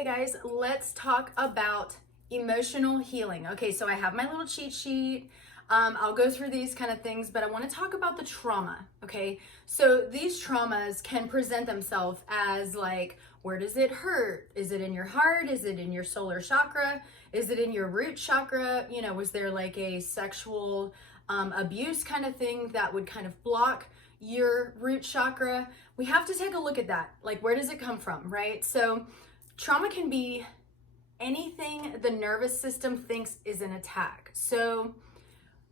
Okay guys, let's talk about emotional healing. Okay, so I have my little cheat sheet. I'll go through these kind of things, but I want to talk about the trauma. Okay, so these traumas can present themselves as like, where does it hurt? Is it in your heart? Is it in your solar chakra? Is it in your root chakra? You know, was there like a sexual abuse kind of thing that would kind of block your root chakra? We have to take a look at that. Like, where does it come from, right? So trauma can be anything the nervous system thinks is an attack. So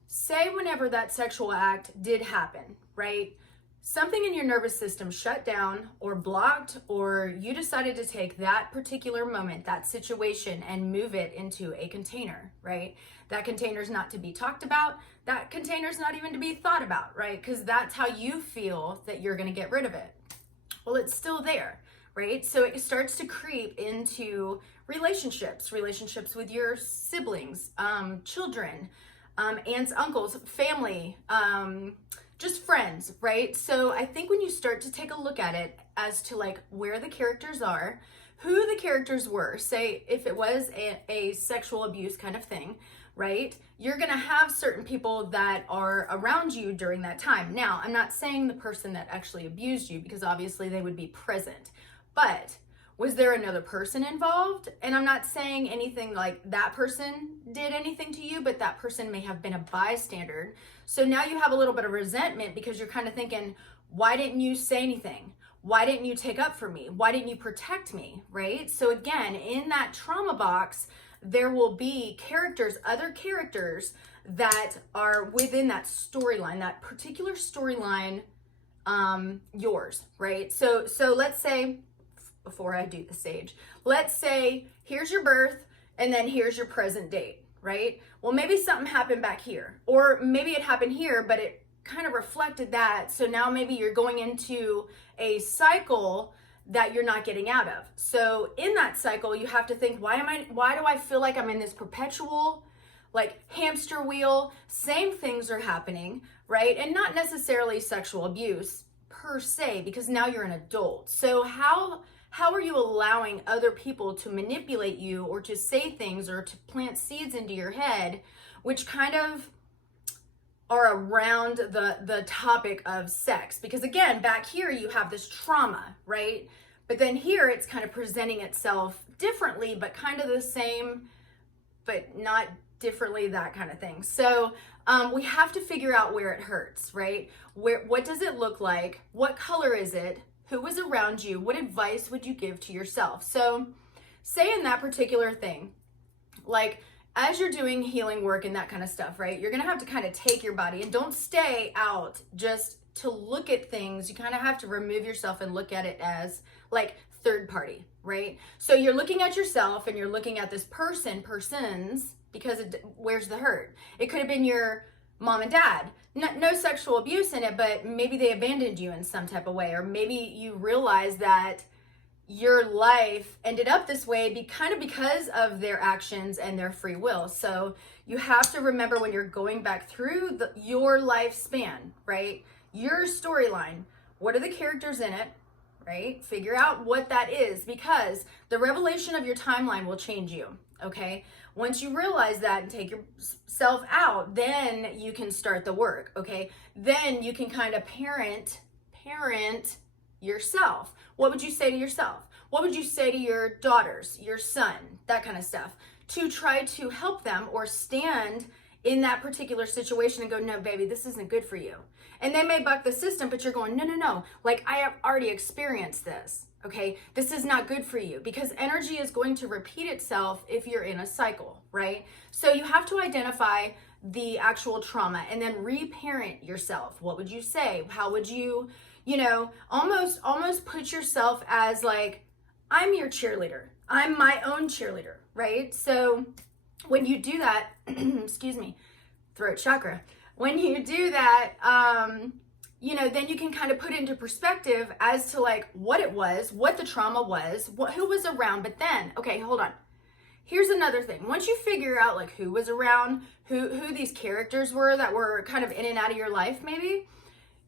say whenever that sexual act did happen, right? Something in your nervous system shut down or blocked, or you decided to take that particular moment, that situation, and move it into a container, right? That container's not to be talked about. That container's not even to be thought about, right? Because that's how you feel that you're going to get rid of it. Well, it's still there, right? So it starts to creep into relationships with your siblings, children, aunts, uncles, family, just friends, right? So I think when you start to take a look at it as to like where the characters are, who the characters were, say if it was a sexual abuse kind of thing, right? You're gonna have certain people that are around you during that time. Now, I'm not saying the person that actually abused you, because obviously they would be present, but was there another person involved? And I'm not saying anything like that person did anything to you, but that person may have been a bystander. So now you have a little bit of resentment because you're kind of thinking, why didn't you say anything? Why didn't you take up for me? Why didn't you protect me, right? So again, in that trauma box, there will be characters, other characters that are within that storyline, that particular storyline, yours, right? So let's say, before I do the sage, let's say here's your birth and then here's your present date, right? Well, maybe something happened back here, or maybe it happened here, but it kind of reflected that. So now maybe you're going into a cycle that you're not getting out of. So in that cycle, you have to think, why do I feel like I'm in this perpetual like hamster wheel? Same things are happening, right? And not necessarily sexual abuse per se, because now you're an adult. So how are you allowing other people to manipulate you, or to say things, or to plant seeds into your head, which kind of are around the topic of sex? Because again, back here you have this trauma, right? But then here it's kind of presenting itself differently, but kind of the same, but not differently, that kind of thing. So we have to figure out where it hurts, right? What does it look like? What color is it? Who was around you? What advice would you give to yourself? So say in that particular thing, like as you're doing healing work and that kind of stuff, right? You're going to have to kind of take your body, and don't stay out just to look at things. You kind of have to remove yourself and look at it as like third party, right? So you're looking at yourself and you're looking at this persons, because where's the hurt? It could have been your mom and dad. No sexual abuse in it, but maybe they abandoned you in some type of way, or maybe you realize that your life ended up this way because of their actions and their free will. So you have to remember, when you're going back through your lifespan, right? Your storyline, what are the characters in it, right? Figure out what that is, because the revelation of your timeline will change you, okay? Once you realize that and take yourself out, then you can start the work, okay? Then you can kind of parent yourself. What would you say to yourself? What would you say to your daughters, your son, that kind of stuff, to try to help them, or stand in that particular situation and go, no, baby, this isn't good for you. And they may buck the system, but you're going, no. Like, I have already experienced this. Okay, this is not good for you, because energy is going to repeat itself if you're in a cycle, right? So you have to identify the actual trauma and then reparent yourself. What would you say? How would you, almost put yourself as like, I'm your cheerleader. I'm my own cheerleader, right? So when you do that, excuse me, throat chakra. When you do that, then you can kind of put it into perspective as to like what it was, what the trauma was, who was around. But then, okay, hold on. Here's another thing. Once you figure out like who was around, who these characters were that were kind of in and out of your life, maybe,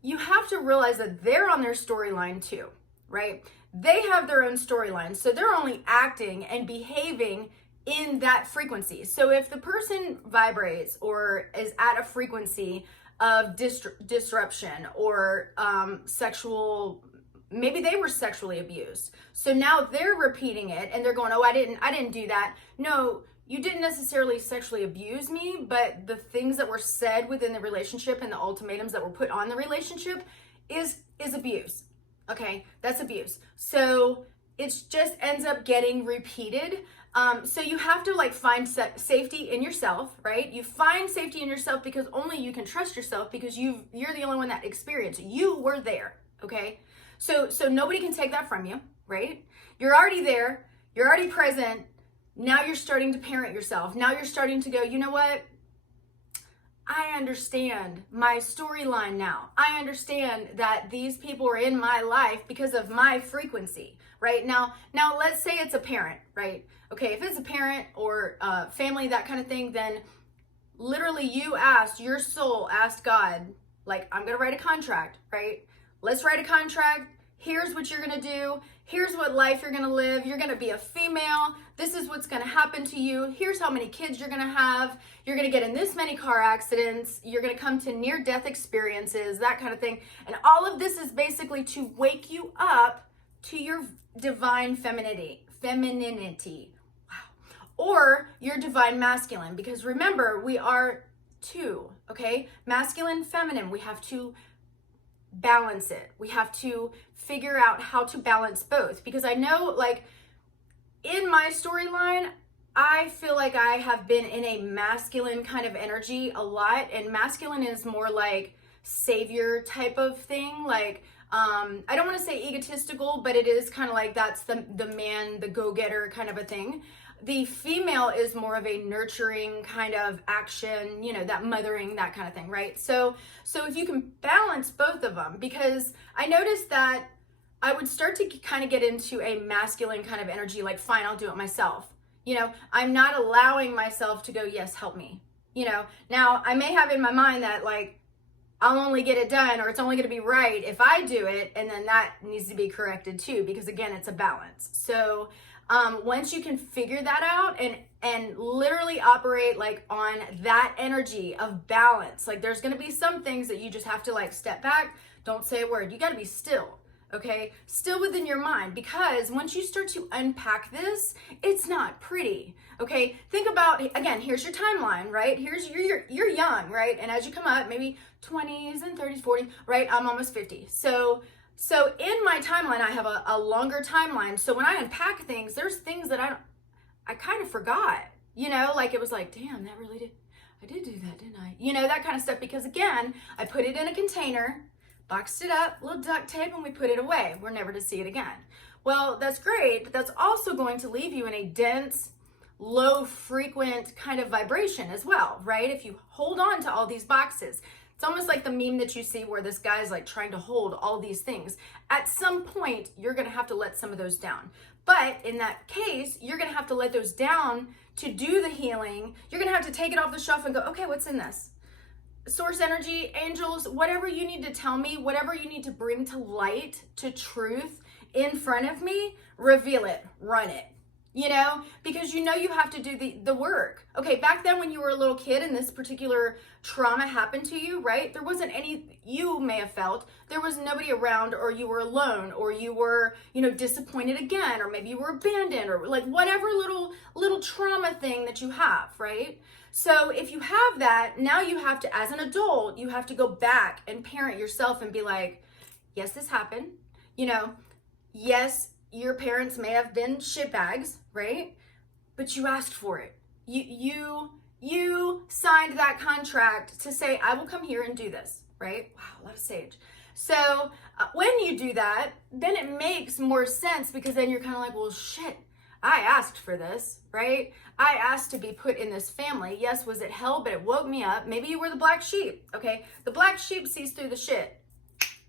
you have to realize that they're on their storyline too, right? they have their own storyline. So they're only acting and behaving in that frequency. So if the person vibrates or is at a frequency of disruption or sexual, maybe they were sexually abused, so now they're repeating it and they're going, oh, I didn't do that. No, you didn't necessarily sexually abuse me, but the things that were said within the relationship and the ultimatums that were put on the relationship is abuse. Okay, that's abuse. So it just ends up getting repeated. So you have to like find safety in yourself, right? You find safety in yourself because only you can trust yourself, because you're the only one that experienced it. You were there, okay? So nobody can take that from you, right? You're already there. You're already present. Now you're starting to parent yourself. Now you're starting to go, you know what? I understand my storyline now. I understand that these people are in my life because of my frequency, right? Now let's say it's a parent, right? Okay, if it's a parent or family, that kind of thing, then literally your soul asked God, like, I'm going to write a contract, right? Let's write a contract. Here's what you're going to do. Here's what life you're going to live. You're going to be a female. This is what's going to happen to you. Here's how many kids you're going to have. You're going to get in this many car accidents. You're going to come to near-death experiences, that kind of thing. And all of this is basically to wake you up to your divine femininity. Wow. Or your divine masculine. Because remember, we are two, okay? Masculine, feminine. We have to balance it. We have to figure out how to balance both, because I know, like, in my storyline, I feel like I have been in a masculine kind of energy a lot, and masculine is more like savior type of thing. Like, I don't want to say egotistical, but it is kind of like that's the man, the go-getter kind of a thing. The female is more of a nurturing kind of action, you know, that mothering, that kind of thing, right? So if you can balance both of them, because I noticed that I would start to kind of get into a masculine kind of energy, like, fine, I'll do it myself. You know, I'm not allowing myself to go, yes, help me. You know, now I may have in my mind that, like, I'll only get it done, or it's only going to be right if I do it, and then that needs to be corrected too, because again, it's a balance. So once you can figure that out and literally operate like on that energy of balance, like, there's going to be some things that you just have to like step back, don't say a word. You got to be still. Okay, still within your mind, because once you start to unpack this, it's not pretty. Okay, think about, again, here's your timeline, right? Here's you're young, right? And as you come up, maybe 20s and 30s, 40s, right? I'm almost 50. So in my timeline, I have a longer timeline. So when I unpack things, there's things that I kind of forgot, you know, like, it was like, damn, I did do that, didn't I? You know, that kind of stuff, because again, I put it in a container, boxed it up, little duct tape, and we put it away. We're never to see it again. Well, that's great, but that's also going to leave you in a dense, low frequent kind of vibration as well, right? If you hold on to all these boxes, it's almost like the meme that you see where this guy's like trying to hold all these things. At some point, you're going to have to let some of those down. But in that case, you're going to have to let those down to do the healing. You're going to have to take it off the shelf and go, okay, what's in this? Source energy, angels, whatever you need to tell me, whatever you need to bring to light, to truth in front of me, reveal it, run it, you know, because you know you have to do the work. Okay, back then when you were a little kid and this particular trauma happened to you, right? There wasn't any, you may have felt, there was nobody around, or you were alone, or you were, you know, disappointed again, or maybe you were abandoned, or like whatever little trauma thing that you have, right? So if you have that, now you have to, as an adult, you have to go back and parent yourself and be like, yes, this happened. You know, yes, your parents may have been shitbags, right? But you asked for it. You signed that contract to say, I will come here and do this, right? Wow, a lot of sage. So when you do that, then it makes more sense, because then you're kind of like, well, shit, I asked for this, right? I asked to be put in this family. Yes, was it hell, but it woke me up. Maybe you were the black sheep, okay? The black sheep sees through the shit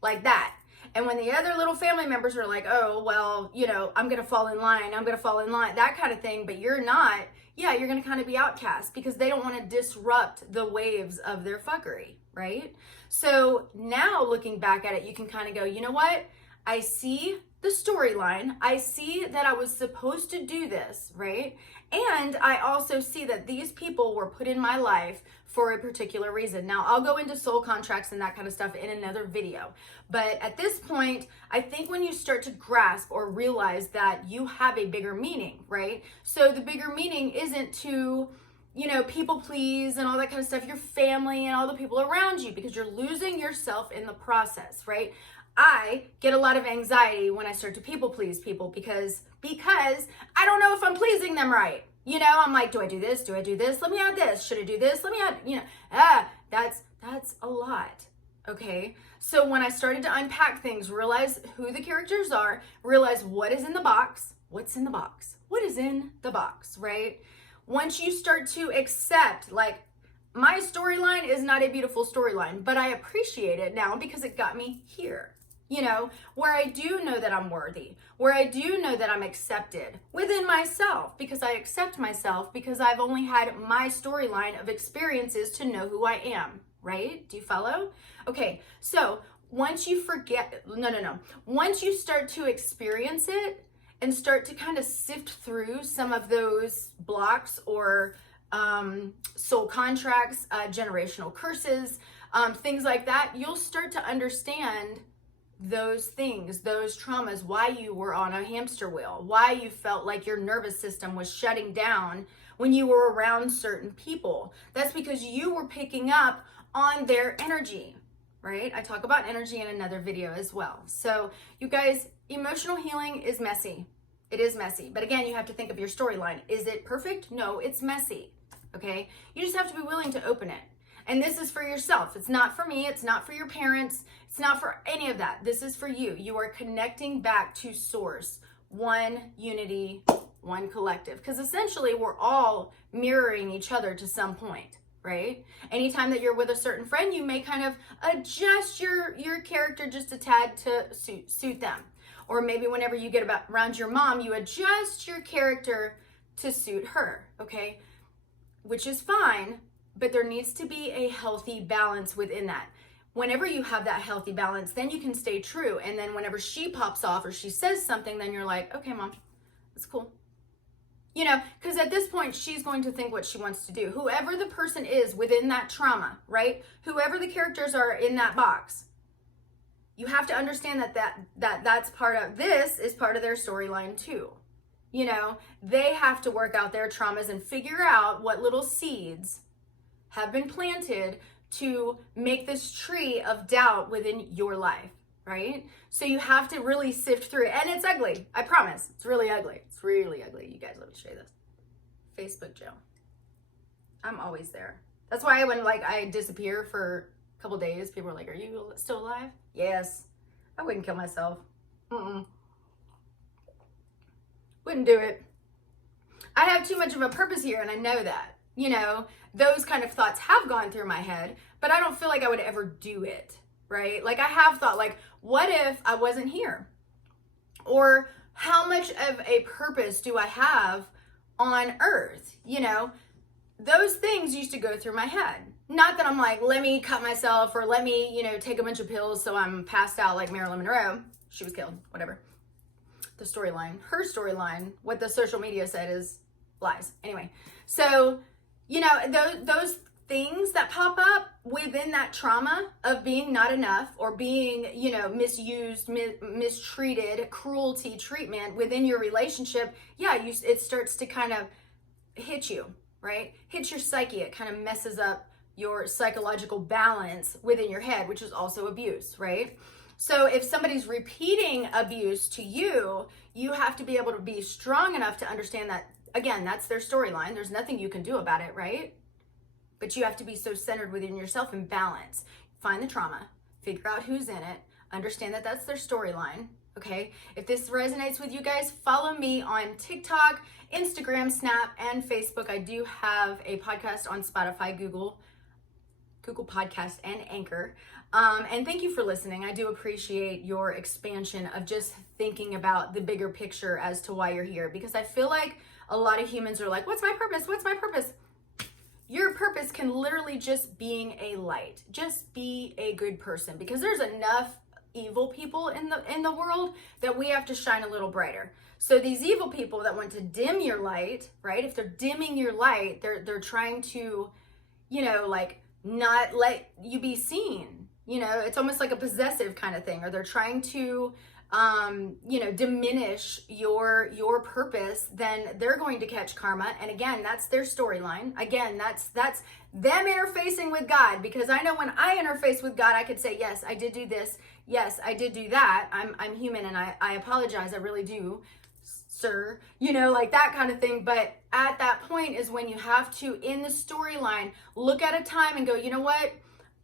like that. And when the other little family members are like, oh, well, you know, I'm going to fall in line, that kind of thing, but you're not, yeah, you're going to kind of be outcast, because they don't want to disrupt the waves of their fuckery, right? So now looking back at it, you can kind of go, you know what? I see the storyline. I see that I was supposed to do this, right? And I also see that these people were put in my life for a particular reason. Now, I'll go into soul contracts and that kind of stuff in another video. But at this point, I think when you start to grasp or realize that you have a bigger meaning, right? So the bigger meaning isn't to, people please and all that kind of stuff, your family and all the people around you, because you're losing yourself in the process, right? I get a lot of anxiety when I start to people please people because I don't know if I'm pleasing them right. I'm like, do I do this? Do I do this? Let me add this. Should I do this? Let me add, that's a lot. Okay. So when I started to unpack things, realize who the characters are, realize what is in the box, what's in the box, what is in the box, right? Once you start to accept, like, my storyline is not a beautiful storyline, but I appreciate it now because it got me here. Where I do know that I'm worthy, where I do know that I'm accepted within myself, because I accept myself because I've only had my storyline of experiences to know who I am, right? Do you follow? Okay, so once you once you start to experience it and start to kind of sift through some of those blocks or soul contracts, generational curses, things like that, you'll start to understand those things, those traumas, why you were on a hamster wheel, why you felt like your nervous system was shutting down when you were around certain people. That's because you were picking up on their energy, right? I talk about energy in another video as well. So you guys, emotional healing is messy. It is messy. But again, you have to think of your storyline. Is it perfect? No, it's messy. Okay? You just have to be willing to open it. And this is for yourself. It's not for me. It's not for your parents. It's not for any of that. This is for you. You are connecting back to source. One unity, one collective. Because essentially we're all mirroring each other to some point, right? Anytime that you're with a certain friend, you may kind of adjust your character just a tad to suit them. Or maybe whenever you get around your mom, you adjust your character to suit her, okay? Which is fine. But there needs to be a healthy balance within that. Whenever you have that healthy balance, then you can stay true. And then whenever she pops off or she says something, then you're like, okay, mom, that's cool. Because at this point, she's going to think what she wants to do. Whoever the person is within that trauma, right? Whoever the characters are in that box, you have to understand that's part of, this is part of their storyline too. They have to work out their traumas and figure out what little seeds have been planted to make this tree of doubt within your life, right? So you have to really sift through it. And it's ugly. I promise. It's really ugly. It's really ugly. You guys, let me show you this. Facebook jail. I'm always there. That's why when I disappear for a couple days, people are like, are you still alive? Yes. I wouldn't kill myself. Wouldn't do it. I have too much of a purpose here, and I know that. Those kind of thoughts have gone through my head, but I don't feel like I would ever do it, right? I have thought, what if I wasn't here? Or how much of a purpose do I have on earth? Those things used to go through my head. Not that I'm like, let me cut myself or let me, take a bunch of pills so I'm passed out like Marilyn Monroe. She was killed, whatever. The storyline, her storyline, what the social media said is lies. Anyway, so those things that pop up within that trauma of being not enough or being, misused, mistreated, cruelty treatment within your relationship, it starts to kind of hit you, right? Hits your psyche. It kind of messes up your psychological balance within your head, which is also abuse, right? So if somebody's repeating abuse to you, you have to be able to be strong enough to understand that, again, that's their storyline. There's nothing you can do about it, right? But you have to be so centered within yourself and balance. Find the trauma, figure out who's in it, understand that that's their storyline, okay? If this resonates with you guys, follow me on TikTok, Instagram, Snap, and Facebook. I do have a podcast on Spotify, Google Podcast, and Anchor. And thank you for listening. I do appreciate your expansion of just thinking about the bigger picture as to why you're here, because I feel like a lot of humans are like, what's my purpose? What's my purpose? Your purpose can literally just being a light. Just be a good person, because there's enough evil people in the world that we have to shine a little brighter. So these evil people that want to dim your light, right? If they're dimming your light, they're trying to, like not let you be seen. It's almost like a possessive kind of thing, or they're trying to diminish your purpose. Then they're going to catch karma. And again, that's their storyline. Again, that's them interfacing with God, because I know when I interface with God, I could say, yes, I did do this. Yes, I did do that. I'm human, and I apologize. I really do, sir, like that kind of thing. But at that point is when you have to, in the storyline, look at a time and go, you know what?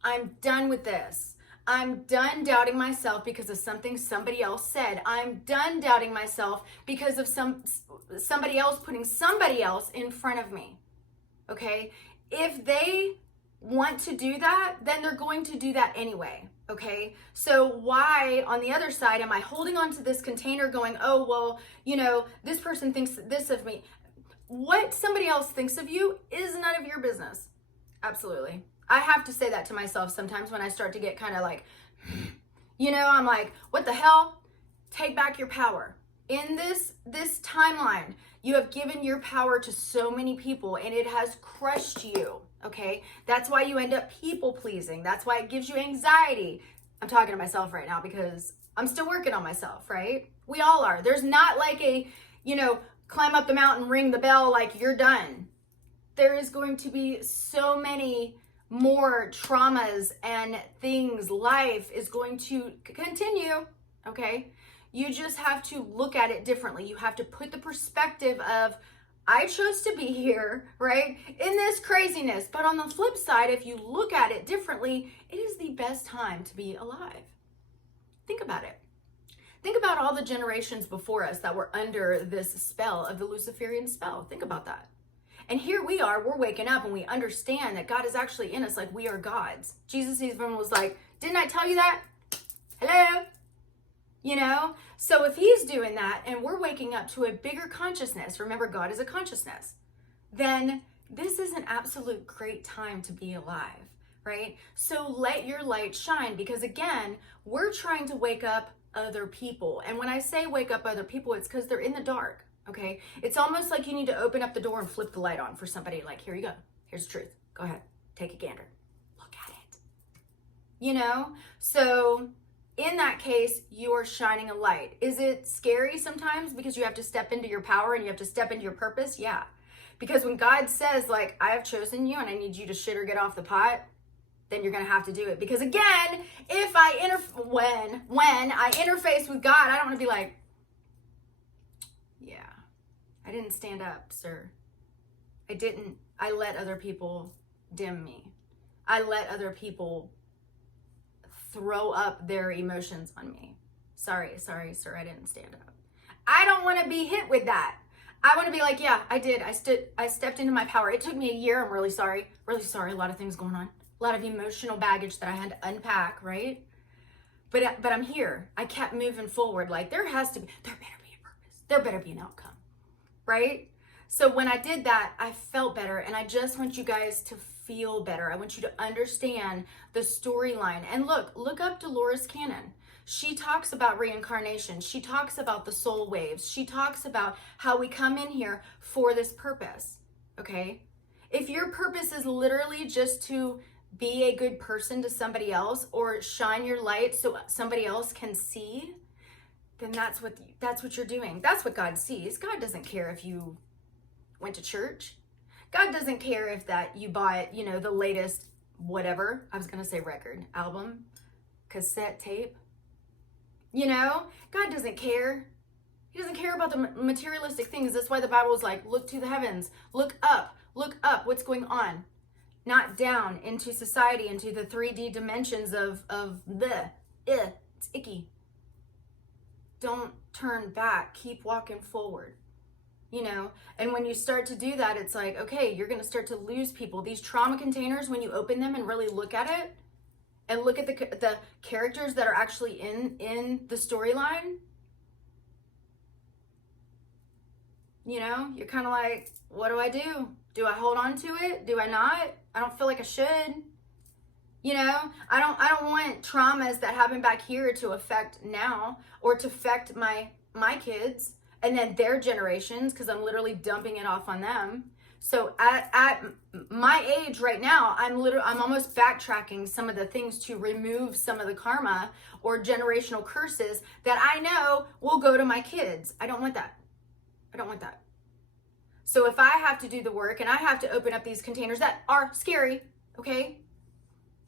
I'm done with this. I'm done doubting myself because of something somebody else said. I'm done doubting myself because of somebody else putting somebody else in front of me. Okay? If they want to do that, then they're going to do that anyway. Okay? So why, on the other side, am I holding on to this container going, oh, well, this person thinks this of me. What somebody else thinks of you is none of your business. Absolutely. I have to say that to myself sometimes when I start to get kind of like, I'm like, what the hell? Take back your power. In this timeline, you have given your power to so many people, and it has crushed you, okay? That's why you end up people pleasing. That's why it gives you anxiety. I'm talking to myself right now because I'm still working on myself, right? We all are. There's not like a, climb up the mountain, ring the bell, like you're done. There is going to be so many more traumas and things. Life is going to continue, okay? You just have to look at it differently. You have to put the perspective of, I chose to be here, right? In this craziness. But on the flip side, if you look at it differently, it is the best time to be alive. Think about it. Think about all the generations before us that were under this spell of the Luciferian spell. Think about that. And here we are, we're waking up and we understand that God is actually in us, like we are gods. Jesus even was like, didn't I tell you that? Hello? So if he's doing that and we're waking up to a bigger consciousness, remember God is a consciousness, then this is an absolute great time to be alive, right? So let your light shine, because again, we're trying to wake up other people. And when I say wake up other people, it's because they're in the dark. Okay, it's almost like you need to open up the door and flip the light on for somebody. Like, here you go. Here's the truth. Go ahead. Take a gander. Look at it. So in that case, you are shining a light. Is it scary sometimes because you have to step into your power and you have to step into your purpose? Yeah. Because when God says, like, I have chosen you and I need you to shit or get off the pot, then you're going to have to do it. Because again, if when I interface with God, I don't want to be like, yeah, I didn't stand up, sir. I let other people dim me. I let other people throw up their emotions on me. Sorry, sir, I didn't stand up. I don't want to be hit with that. I want to be like, yeah, I did. I stepped into my power. It took me a year. I'm really sorry. Really sorry. A lot of things going on. A lot of emotional baggage that I had to unpack, right? But I'm here. I kept moving forward. Like there better be a purpose. There better be an outcome, right? So when I did that, I felt better. And I just want you guys to feel better. I want you to understand the storyline. And look up Dolores Cannon. She talks about reincarnation. She talks about the soul waves. She talks about how we come in here for this purpose, okay? If your purpose is literally just to be a good person to somebody else or shine your light so somebody else can see, then that's what you're doing. That's what God sees. God doesn't care if you went to church. God doesn't care if that you bought, the latest whatever. I was going to say record, album, cassette tape. God doesn't care. He doesn't care about the materialistic things. That's why the Bible is like, look to the heavens, look up, what's going on. Not down into society, into the 3D dimensions of it's icky. Don't turn back, keep walking forward. And when you start to do that, it's like, okay, you're going to start to lose people. These trauma containers, when you open them and really look at it, and look at the characters that are actually in the storyline, you're kind of like, what do I do? Do I hold on to it? Do I not? I don't feel like I should. You know, I don't want traumas that happen back here to affect now, or to affect my kids and then their generations, because I'm literally dumping it off on them. So at my age right now, I'm almost backtracking some of the things to remove some of the karma or generational curses that I know will go to my kids. I don't want that. I don't want that. So if I have to do the work and I have to open up these containers that are scary, okay?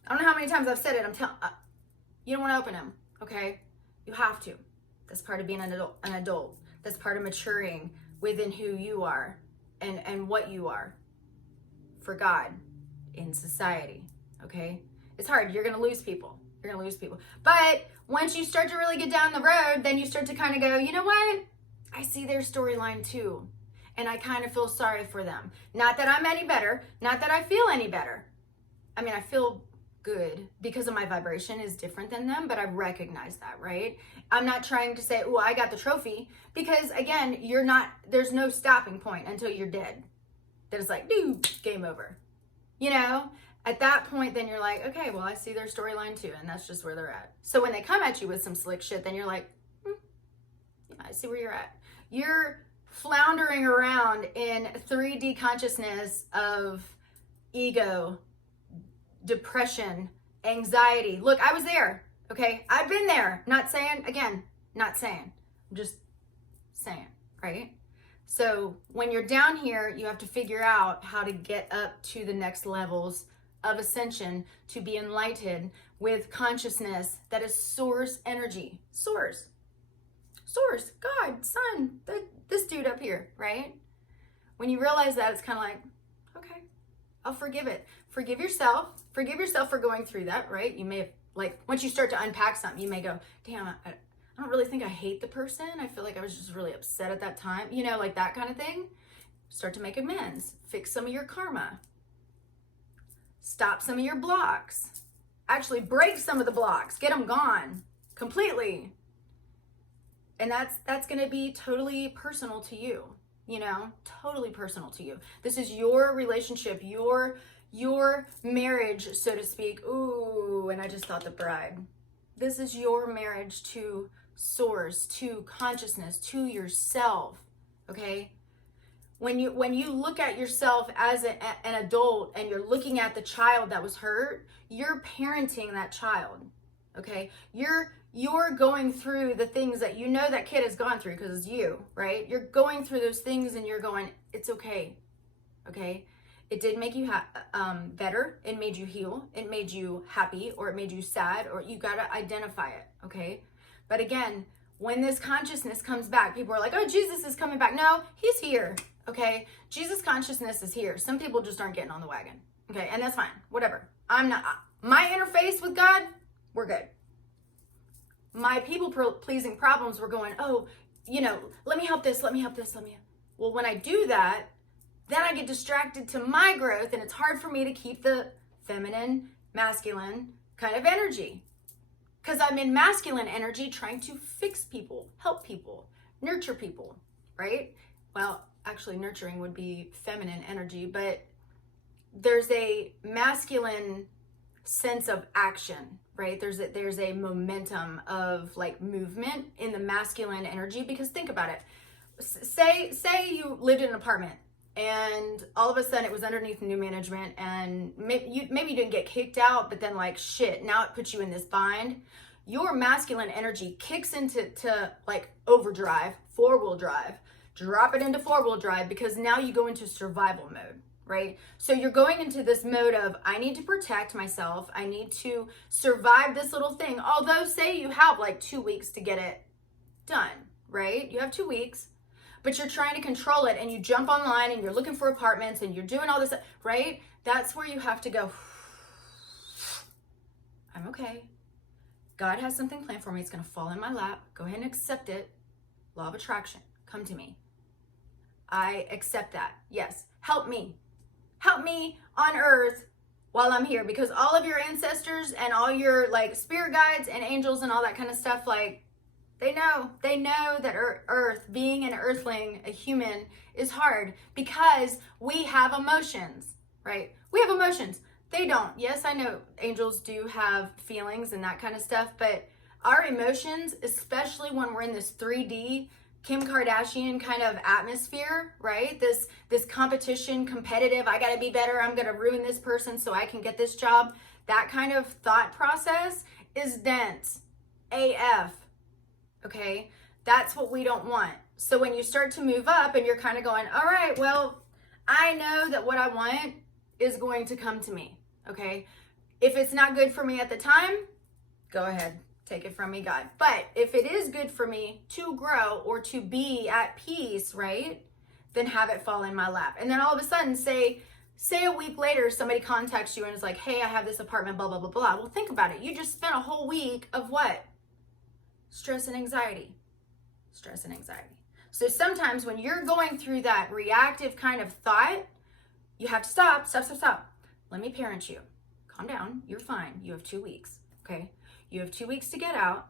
I don't know how many times I've said it. You don't want to open them, okay? You have to. That's part of being an adult. That's part of maturing within who you are and what you are for God in society, okay? It's hard. You're going to lose people. You're going to lose people. But once you start to really get down the road, then you start to kind of go, you know what? I see their storyline too. And I kind of feel sorry for them. Not that I'm any better. Not that I feel any better. I mean, I feel good because of my vibration is different than them, but I recognize that, right? I'm not trying to say, oh, I got the trophy, because again, there's no stopping point until you're dead. That it's like, dude, game over. You know, at that point, then you're like, okay, well, I see their storyline too, and that's just where they're at. So when they come at you with some slick shit, then you're like, yeah, I see where you're at. You're floundering around in 3D consciousness of ego, depression, anxiety. Look, I was there, okay? I've been there. Not saying, I'm just saying, right? So when you're down here, you have to figure out how to get up to the next levels of ascension, to be enlightened with consciousness that is source energy. Source, God, sun, this dude up here, right? When you realize that, it's kind of like, okay, I'll forgive it. Forgive yourself for going through that, right? You may have, like, once you start to unpack something, you may go, damn, I don't really think I hate the person. I feel like I was just really upset at that time. You know, like that kind of thing. Start to make amends. Fix some of your karma. Stop some of your blocks. Actually break some of the blocks. Get them gone completely. And that's going to be totally personal to you, you know, totally personal to you. This is your relationship, your marriage, so to speak. Ooh, and I just thought the bride. This is your marriage to source, to consciousness, to yourself, okay? When you look at yourself as an adult and you're looking at the child that was hurt, you're parenting that child, okay? You're going through the things that you know that kid has gone through, because it's you, right? You're going through those things and you're going, it's okay, okay? It did make you better. It made you heal. It made you happy, or it made you sad, or you got to identify it, okay? But again, when this consciousness comes back, people are like, oh, Jesus is coming back. No, he's here, okay? Jesus consciousness is here. Some people just aren't getting on the wagon, okay? And that's fine, whatever. My interface with God, we're good. My people-pleasing problems were going, oh, you know, let me help this. Well, when I do that, then I get distracted to my growth, and it's hard for me to keep the feminine, masculine kind of energy. Because I'm in masculine energy trying to fix people, help people, nurture people, right? Well, actually nurturing would be feminine energy, but there's a masculine sense of action, right? There's a momentum of like movement in the masculine energy, because think about it. Say you lived in an apartment and all of a sudden it was underneath new management, and maybe you didn't get kicked out, but then like shit, now it puts you in this bind. Your masculine energy kicks into like overdrive, 4-wheel drive, drop it into 4-wheel drive, because now you go into survival mode, right? So you're going into this mode of, I need to protect myself. I need to survive this little thing. Although say you have like 2 weeks to get it done, right? You have 2 weeks, but you're trying to control it, and you jump online and you're looking for apartments and you're doing all this, right? That's where you have to go, I'm okay. God has something planned for me. It's going to fall in my lap. Go ahead and accept it. Law of attraction, come to me. I accept that. Yes. Help me on earth while I'm here, because all of your ancestors and all your like spirit guides and angels and all that kind of stuff, like they know that earth, being an earthling, a human, is hard, because we have emotions, right? We have emotions. They don't. Yes, I know angels do have feelings and that kind of stuff, but our emotions, especially when we're in this 3D Kim Kardashian kind of atmosphere, right? This competition, competitive, I got to be better, I'm going to ruin this person so I can get this job. That kind of thought process is dense AF. Okay? That's what we don't want. So when you start to move up and you're kind of going, all right, well, I know that what I want is going to come to me. Okay? If it's not good for me at the time, go ahead, take it from me, God. But if it is good for me to grow or to be at peace, right? Then have it fall in my lap. And then all of a sudden, say a week later, somebody contacts you and is like, hey, I have this apartment, blah, blah, blah, blah. Well, think about it. You just spent a whole week of what? Stress and anxiety. Stress and anxiety. So sometimes when you're going through that reactive kind of thought, you have to stop. Let me parent you. Calm down. You're fine. You have 2 weeks. Okay? You have 2 weeks to get out.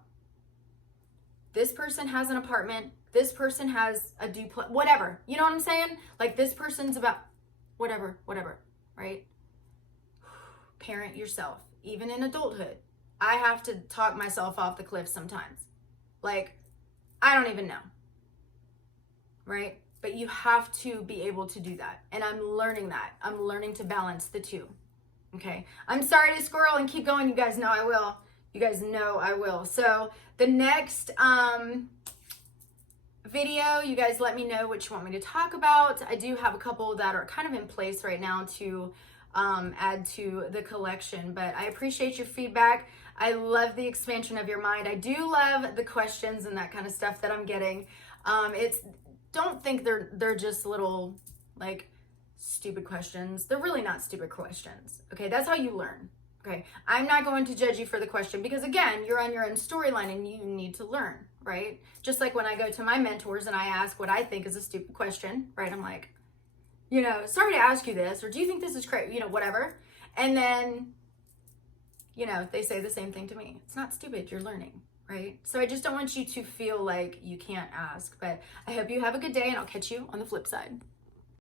This person has an apartment. This person has a duplex. Whatever. You know what I'm saying? Like this person's about whatever, right? Parent yourself. Even in adulthood, I have to talk myself off the cliff sometimes. Like, I don't even know. Right? But you have to be able to do that. And I'm learning that. I'm learning to balance the two. Okay? I'm sorry to squirrel and keep going. You guys know I will. You guys know I will. So the next video, you guys let me know what you want me to talk about. I do have a couple that are kind of in place right now to add to the collection, but I appreciate your feedback. I love the expansion of your mind. I do love the questions and that kind of stuff that I'm getting. Don't think they're just little like stupid questions. They're really not stupid questions. Okay, that's how you learn. Okay, I'm not going to judge you for the question because again, you're on your own storyline and you need to learn, right? Just like when I go to my mentors and I ask what I think is a stupid question, right? I'm like, you know, sorry to ask you this, or do you think this is crazy? You know, whatever. And then, you know, they say the same thing to me. It's not stupid, you're learning, right? So I just don't want you to feel like you can't ask, but I hope you have a good day and I'll catch you on the flip side.